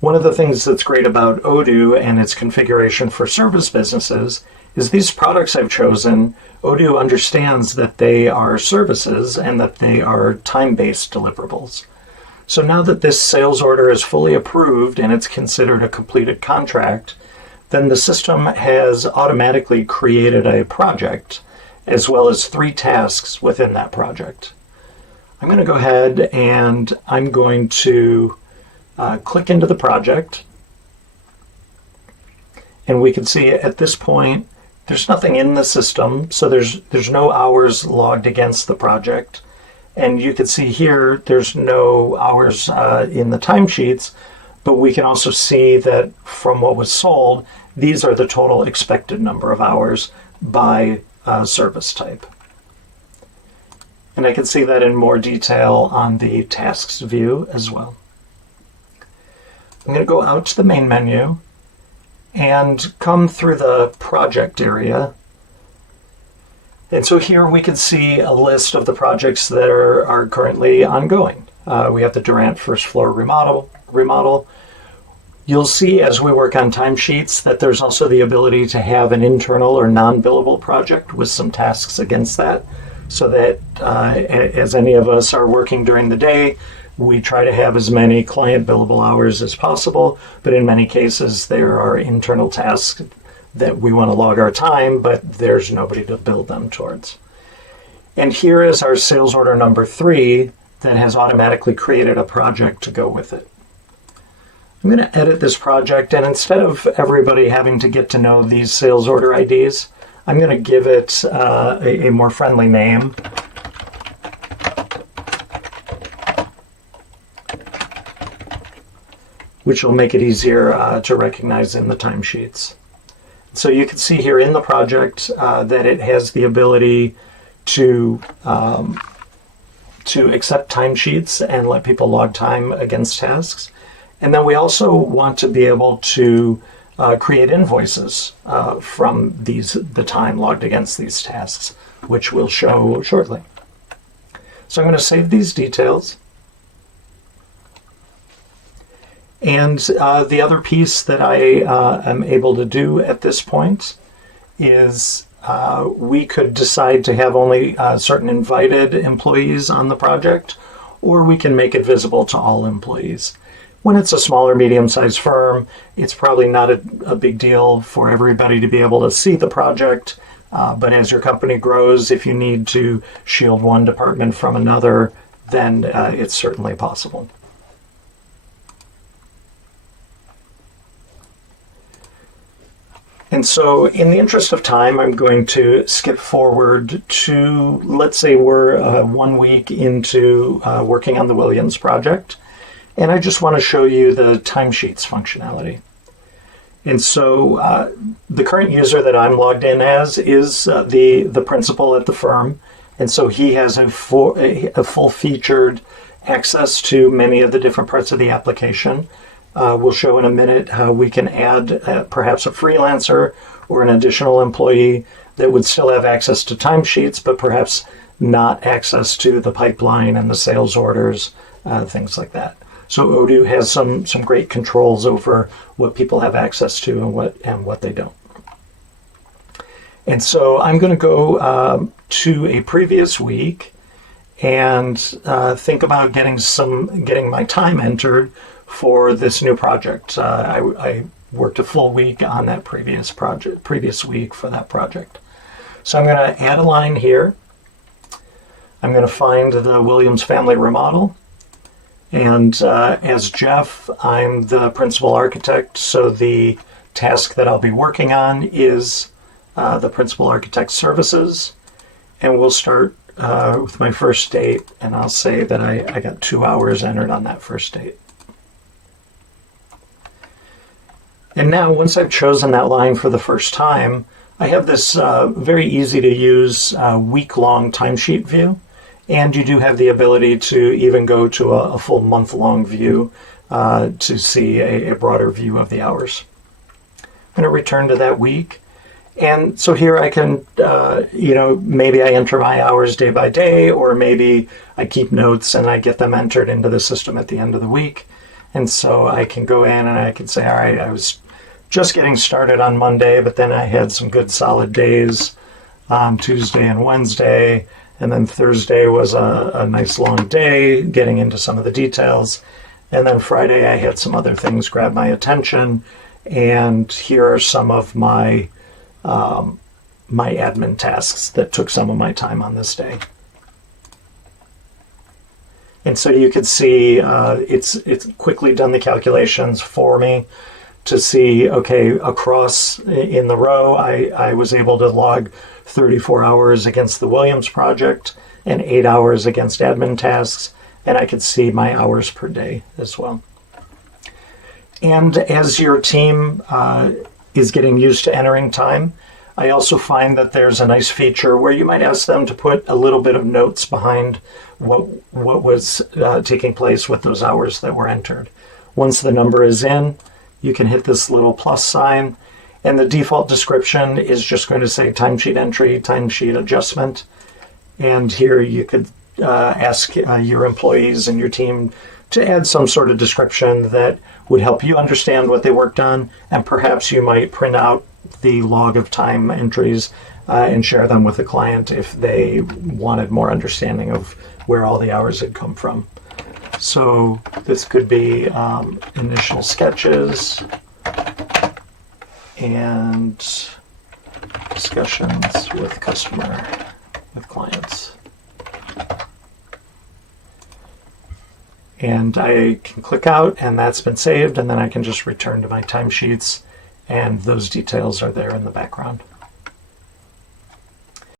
One of the things that's great about Odoo and its configuration for service businesses is these products I've chosen, Odoo understands that they are services and that they are time-based deliverables. So now that this sales order is fully approved and it's considered a completed contract, then the system has automatically created a project as well as 3 tasks within that project. I'm going to go ahead and I'm going to click into the project, and we can see at this point there's nothing in the system, so there's no hours logged against the project. And you can see here there's no hours in the timesheets, but we can also see that from what was sold, these are the total expected number of hours by service type. And I can see that in more detail on the tasks view as well. I'm going to go out to the main menu and come through the project area. And so here we can see a list of the projects that are currently ongoing. We have the Durant first floor remodel. You'll see as we work on timesheets that there's also the ability to have an internal or non-billable project with some tasks against that, so that as any of us are working during the day, we try to have as many client billable hours as possible, but in many cases there are internal tasks that we want to log our time, but there's nobody to bill them towards. And here is our sales order number 3 that has automatically created a project to go with it. I'm going to edit this project, and instead of everybody having to get to know these sales order IDs, I'm going to give it a more friendly name. Which will make it easier to recognize in the timesheets. So you can see here in the project that it has the ability to accept timesheets and let people log time against tasks. And then we also want to be able to create invoices from the time logged against these tasks, which we'll show shortly. So I'm going to save these details. And the other piece that I am able to do at this point is we could decide to have only certain invited employees on the project, or we can make it visible to all employees. When it's a smaller, medium-sized firm, it's probably not a big deal for everybody to be able to see the project, but as your company grows, if you need to shield one department from another, then it's certainly possible. And so in the interest of time, I'm going to skip forward to, let's say we're 1 week into working on the Williams project, and I just want to show you the timesheets functionality. And so the current user that I'm logged in as is the principal at the firm, and so he has a full-featured access to many of the different parts of the application. We'll show in a minute how we can add perhaps a freelancer or an additional employee that would still have access to timesheets, but perhaps not access to the pipeline and the sales orders, things like that. So Odoo has some great controls over what people have access to and what they don't. And so I'm going to go to a previous week and think about getting my time entered for this new project. I worked a full week on that previous week for that project. So I'm going to add a line here. I'm going to find the Williams family remodel. And as Jeff, I'm the principal architect, so the task that I'll be working on is the principal architect services. And we'll start with my first date, and I'll say that I got 2 hours entered on that first date. And now, once I've chosen that line for the first time, I have this very easy to use week-long timesheet view. And you do have the ability to even go to a full month-long view to see a broader view of the hours. I'm going to return to that week. And so here I can, maybe I enter my hours day by day, or maybe I keep notes and I get them entered into the system at the end of the week. And so I can go in and I can say, all right, I was just getting started on Monday, but then I had some good solid days on Tuesday and Wednesday. And then Thursday was a nice long day, getting into some of the details. And then Friday I had some other things grab my attention. And here are some of my my admin tasks that took some of my time on this day. And so you could see it's quickly done the calculations for me to see, okay, across in the row, I was able to log 34 hours against the Williams project and 8 hours against admin tasks, and I could see my hours per day as well. And as your team is getting used to entering time, I also find that there's a nice feature where you might ask them to put a little bit of notes behind what was taking place with those hours that were entered. Once the number is in, you can hit this little plus sign, and the default description is just going to say timesheet entry, timesheet adjustment. And here you could ask your employees and your team to add some sort of description that would help you understand what they worked on, and perhaps you might print out the log of time entries and share them with the client if they wanted more understanding of where all the hours had come from. So this could be initial sketches and discussions with clients. And I can click out, and that's been saved, and then I can just return to my timesheets, and those details are there in the background.